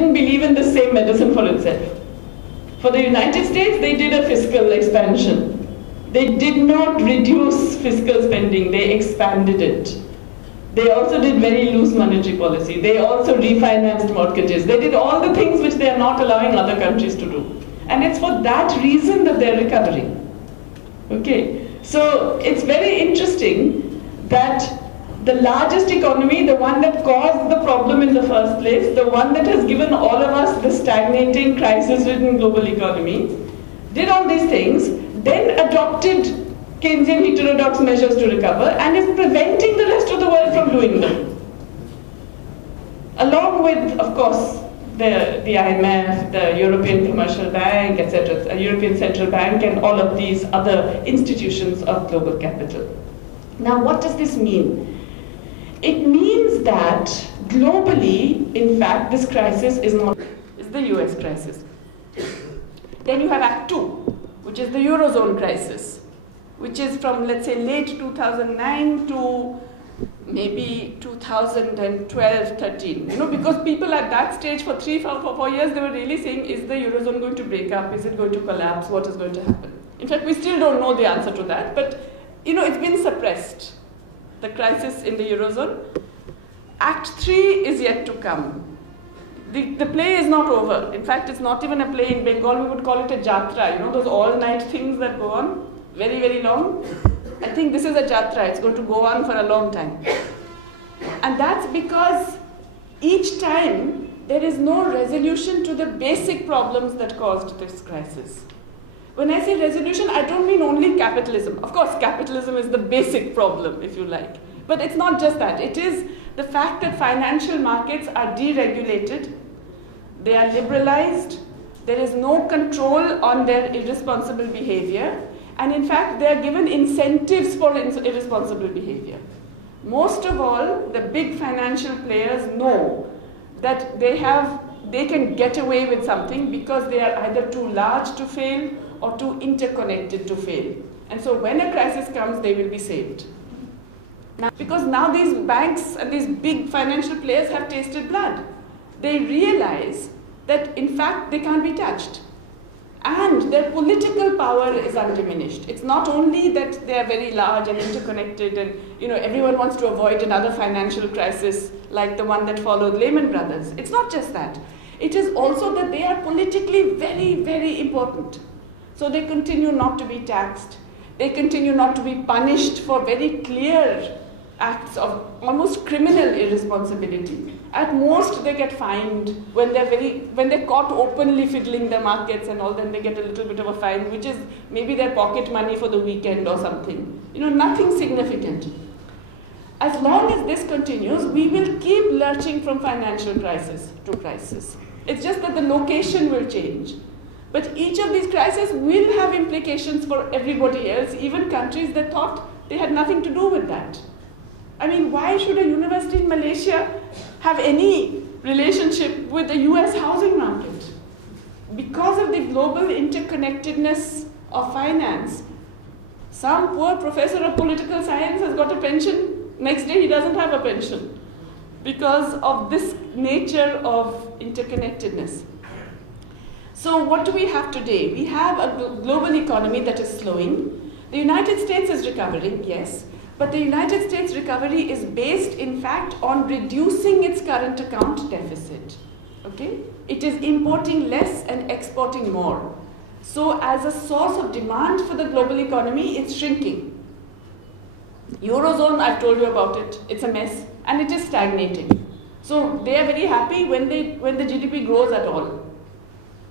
didn't believe in the same medicine for itself. For the United States, they did a fiscal expansion. They did not reduce fiscal spending, they expanded it. They also did very loose monetary policy. They also refinanced mortgages. They did all the things which they are not allowing other countries to do. And it's for that reason that they're recovering. Okay, so it's very interesting that the largest economy, the one that caused the problem in the first place, the one that has given all of us the stagnating, crisis-ridden global economy, did all these things, then adopted Keynesian heterodox measures to recover, and is preventing the rest of the world from doing them. Along with, of course, the IMF, the European Commercial Bank, etc., the European Central Bank, and all of these other institutions of global capital. Now, what does this mean? It means that globally, in fact, this crisis is the US crisis. Then you have Act 2, which is the Eurozone crisis, which is from, let's say, late 2009 to maybe 2012-13. You know, because people at that stage for 4 years, they were really saying, is the Eurozone going to break up? Is it going to collapse? What is going to happen? In fact, we still don't know the answer to that, but you know, it's been suppressed. The crisis in the Eurozone. Act 3 is yet to come. The play is not over. In fact, it's not even a play. In Bengal, we would call it a jatra. You know, those all-night things that go on, very, very long. I think this is a jatra. It's going to go on for a long time. And that's because each time there is no resolution to the basic problems that caused this crisis. When I say resolution, I don't mean only capitalism. Of course, capitalism is the basic problem, if you like. But it's not just that. It is the fact that financial markets are deregulated, they are liberalized, there is no control on their irresponsible behavior, and in fact, they are given incentives for irresponsible behavior. Most of all, the big financial players know that they can get away with something because they are either too large to fail or too interconnected to fail. And so when a crisis comes, they will be saved. Now, because now these banks and these big financial players have tasted blood. They realize that in fact they can't be touched. And their political power is undiminished. It's not only that they are very large and interconnected and you know, everyone wants to avoid another financial crisis like the one that followed Lehman Brothers. It's not just that. It is also that they are politically very, very important. So they continue not to be taxed. They continue not to be punished for very clear acts of almost criminal irresponsibility. At most, they get fined when they're caught openly fiddling their markets and all. Then they get a little bit of a fine, which is maybe their pocket money for the weekend or something. You know, nothing significant. As long as this continues, we will keep lurching from financial crisis to crisis. It's just that the location will change. But each of these crises will have implications for everybody else, even countries that thought they had nothing to do with that. I mean, why should a university in Malaysia have any relationship with the US housing market? Because of the global interconnectedness of finance, some poor professor of political science has got a pension, next day he doesn't have a pension because of this nature of interconnectedness. So what do we have today? We have a global economy that is slowing. The United States is recovering, yes, but the United States recovery is based, in fact, on reducing its current account deficit. Okay? It is importing less and exporting more. So as a source of demand for the global economy, it's shrinking. Eurozone, I've told you about it, it's a mess, and it is stagnating. So they are very happy when the GDP grows at all.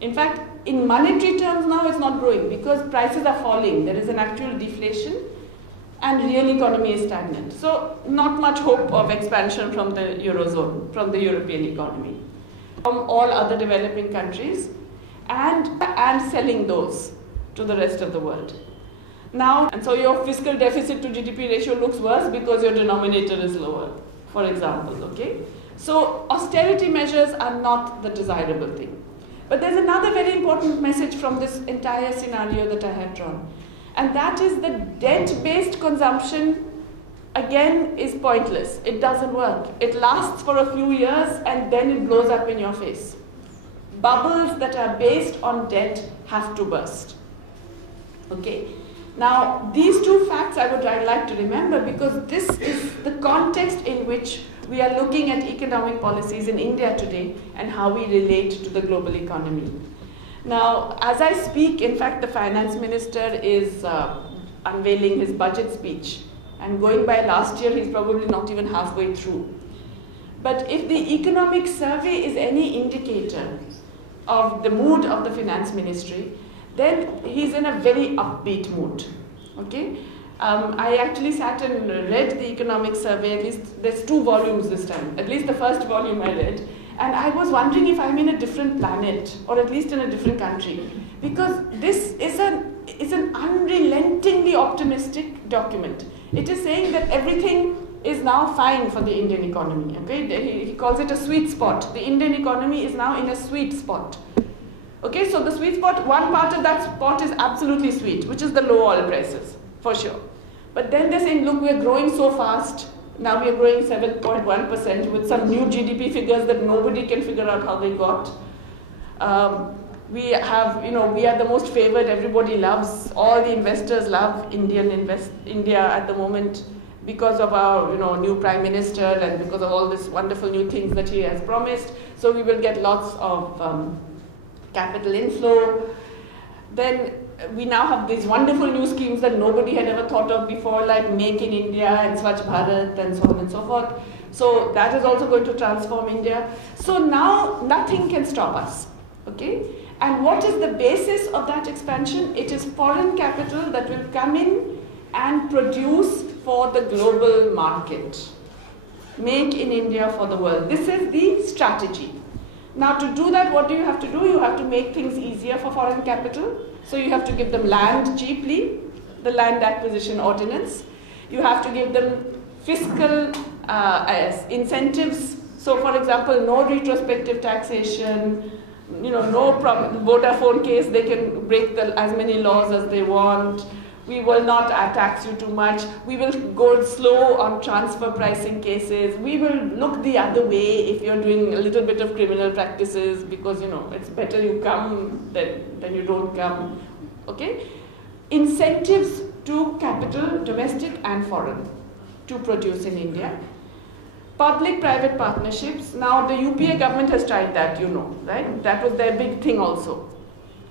In fact, in monetary terms now, it's not growing because prices are falling. There is an actual deflation and real economy is stagnant. So not much hope of expansion from the Eurozone, from the European economy, from all other developing countries, and selling those to the rest of the world. Now, and so your fiscal deficit to GDP ratio looks worse because your denominator is lower, for example, okay? So austerity measures are not the desirable thing. But there's another very important message from this entire scenario that I have drawn. And that is that debt-based consumption, again, is pointless. It doesn't work. It lasts for a few years and then it blows up in your face. bubbles that are based on debt have to burst. Okay? Now, these two facts I'd like to remember, because this is the context in which we are looking at economic policies in India today and how we relate to the global economy. Now, as I speak, in fact, the finance minister is unveiling his budget speech. And going by last year, he's probably not even halfway through. But if the economic survey is any indicator of the mood of the finance ministry, then he's in a very upbeat mood. Okay? I actually sat and read the economic survey. At least there's 2 volumes this time. At least the first volume I read. And I was wondering if I'm in a different planet, or at least in a different country. Because this is an unrelentingly optimistic document. It is saying that everything is now fine for the Indian economy. Okay? He calls it a sweet spot. The Indian economy is now in a sweet spot. Okay, so the sweet spot, one part of that spot is absolutely sweet, which is the low oil prices, for sure. But then they're saying, look, we're growing so fast. Now we are growing 7.1% with some new GDP figures that nobody can figure out how they got. We are the most favored. Everybody loves, all the investors love India at the moment because of our new Prime Minister and because of all these wonderful new things that he has promised. So we will get lots of capital inflow. Then we now have these wonderful new schemes that nobody had ever thought of before, like Make in India and Swachh Bharat and so on and so forth. So that is also going to transform India. So now nothing can stop us. Okay? And what is the basis of that expansion? It is foreign capital that will come in and produce for the global market. Make in India for the world. This is the strategy. Now to do that, what do you have to do? You have to make things easier for foreign capital. So you have to give them land cheaply, the land acquisition ordinance. You have to give them fiscal incentives. So for example, no retrospective taxation, no problem. Vodafone case, they can break as many laws as they want. We will not tax you too much. We will go slow on transfer pricing cases. We will look the other way if you're doing a little bit of criminal practices because, it's better you come than you don't come. Okay? Incentives to capital, domestic and foreign, to produce in India. Public-private partnerships. Now, the UPA government has tried that, right? That was their big thing also.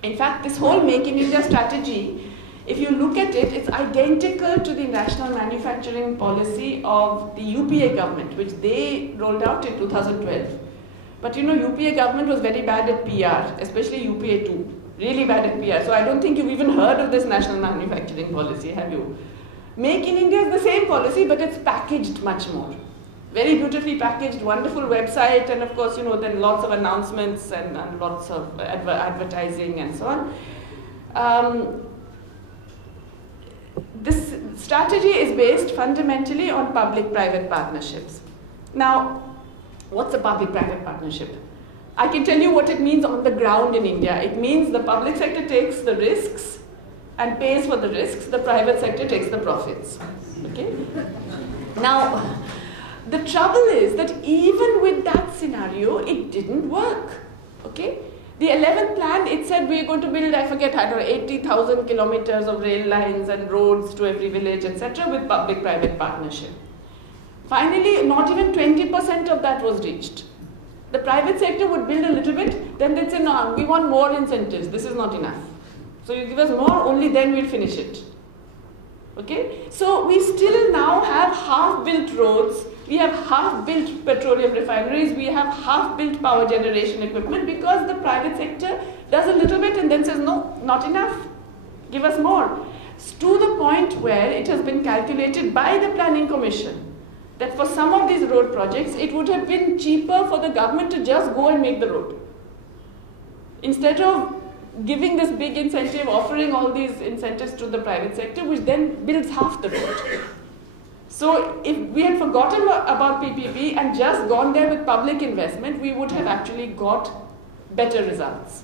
In fact, this whole Make in India strategy, if you look at it, it's identical to the national manufacturing policy of the UPA government, which they rolled out in 2012. But UPA government was very bad at PR, especially UPA 2. Really bad at PR. So I don't think you've even heard of this national manufacturing policy, have you? Make in India is the same policy, but it's packaged much more. Very beautifully packaged, wonderful website, and of course, then lots of announcements and lots of advertising and so on. This strategy is based fundamentally on public-private partnerships. Now, what's a public-private partnership? I can tell you what it means on the ground in India. It means the public sector takes the risks and pays for the risks. The private sector takes the profits. Okay? Now, the trouble is that even with that scenario, it didn't work. Okay? The 11th plan, it said we're going to build, 80,000 kilometers of rail lines and roads to every village, etc. with public-private partnership. Finally, not even 20% of that was reached. The private sector would build a little bit, then they'd say, no, we want more incentives, this is not enough. So you give us more, only then we'll finish it. Okay? So we still now have half-built roads, we have half-built petroleum refineries, we have half-built power generation equipment because the private sector does a little bit and then says, no, not enough, give us more. To the point where it has been calculated by the Planning Commission that for some of these road projects, it would have been cheaper for the government to just go and make the road. Instead of giving this big incentive, offering all these incentives to the private sector, which then builds half the road. So if we had forgotten about PPP and just gone there with public investment, we would have actually got better results.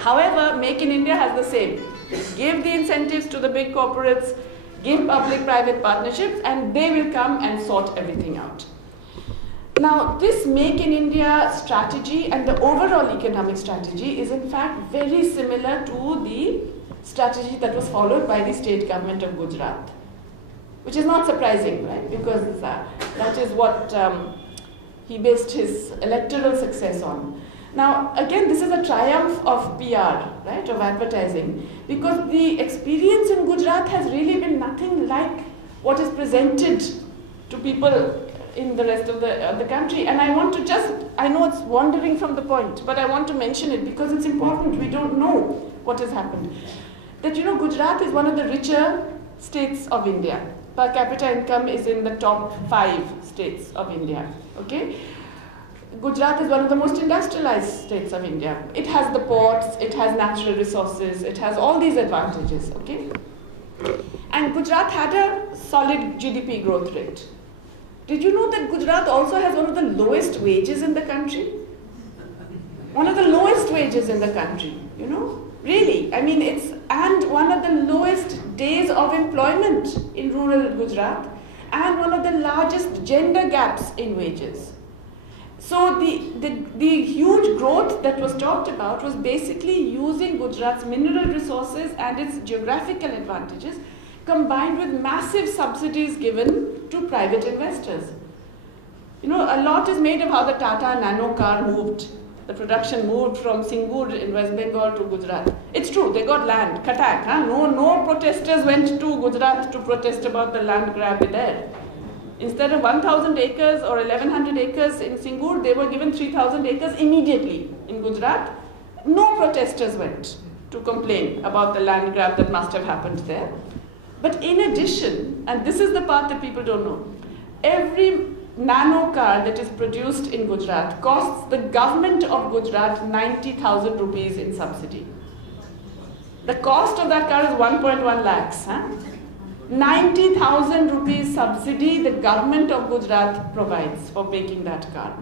However, Make in India has the same. Give the incentives to the big corporates, give public-private partnerships, and they will come and sort everything out. Now, this Make in India strategy and the overall economic strategy is in fact very similar to the strategy that was followed by the state government of Gujarat, which is not surprising, right? Because that is what he based his electoral success on. Now, again, this is a triumph of PR, right, of advertising, because the experience in Gujarat has really been nothing like what is presented to people in the rest of the country. And I want to just, I know it's wandering from the point, but I want to mention it because it's important. We don't know what has happened. That, you know, Gujarat is one of the richer states of India. Per capita income is in the top 5 states of India, okay? Gujarat is one of the most industrialized states of India. It has the ports, it has natural resources, it has all these advantages, okay? And Gujarat had a solid GDP growth rate. Did you know that Gujarat also has one of the lowest wages in the country? One of the lowest wages in the country, you know? Really, I mean, and one of the lowest days of employment in rural Gujarat, and one of the largest gender gaps in wages. So the huge growth that was talked about was basically using Gujarat's mineral resources and its geographical advantages combined with massive subsidies given to private investors. You know, a lot is made of how the Tata Nano car moved. The production moved from Singur in West Bengal to Gujarat. It's true, they got land, Katak. Huh? No protesters went to Gujarat to protest about the land grab there. Instead of 1,000 acres or 1,100 acres in Singur, they were given 3,000 acres immediately in Gujarat. No protesters went to complain about the land grab that must have happened there. But in addition, and this is the part that people don't know, every nano car that is produced in Gujarat costs the government of Gujarat 90,000 rupees in subsidy. The cost of that car is 1.1 lakhs. Huh? 90,000 rupees subsidy the government of Gujarat provides for making that car.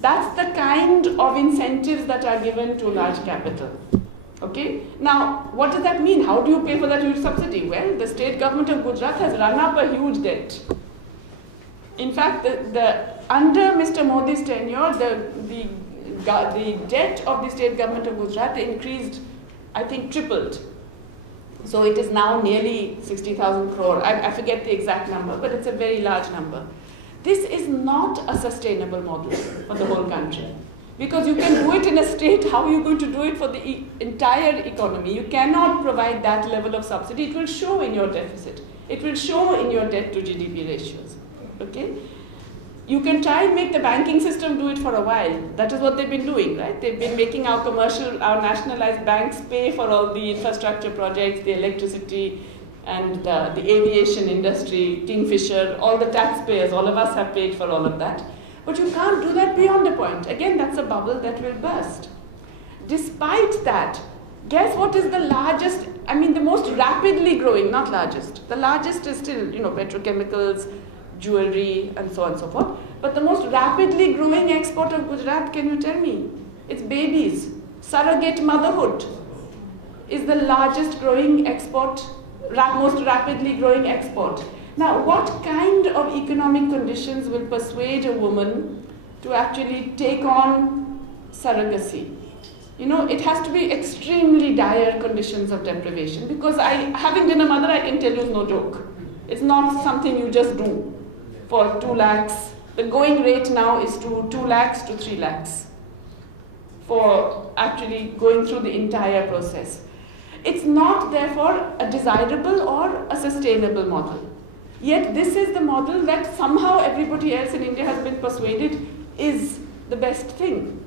That's the kind of incentives that are given to large capital. Okay? Now, what does that mean? How do you pay for that huge subsidy? Well, the state government of Gujarat has run up a huge debt. In fact, under Mr. Modi's tenure, the debt of the state government of Gujarat increased, I think, tripled. So it is now nearly 60,000 crore. I forget the exact number, but it's a very large number. This is not a sustainable model for the whole country. Because you can do it in a state, how are you going to do it for the entire economy? You cannot provide that level of subsidy. It will show in your deficit. It will show in your debt to GDP ratios. Okay? You can try and make the banking system do it for a while. That is what they've been doing, right? They've been making our nationalized banks pay for all the infrastructure projects, the electricity, and the aviation industry, Kingfisher, all the taxpayers, all of us have paid for all of that. But you can't do that beyond a point. Again, that's a bubble that will burst. Despite that, guess what is the largest, I mean the most rapidly growing, not largest. The largest is still, you know, petrochemicals, jewelry, and so on and so forth. But the most rapidly growing export of Gujarat, can you tell me? It's babies. Surrogate motherhood is the largest growing export, most rapidly growing export. Now, what kind of economic conditions will persuade a woman to actually take on surrogacy? You know, it has to be extremely dire conditions of deprivation, because having been a mother, I can tell you it's no joke. It's not something you just do for 2 lakhs. The going rate now is to 2 lakhs to 3 lakhs for actually going through the entire process. It's not, therefore, a desirable or a sustainable model. Yet this is the model that somehow everybody else in India has been persuaded is the best thing.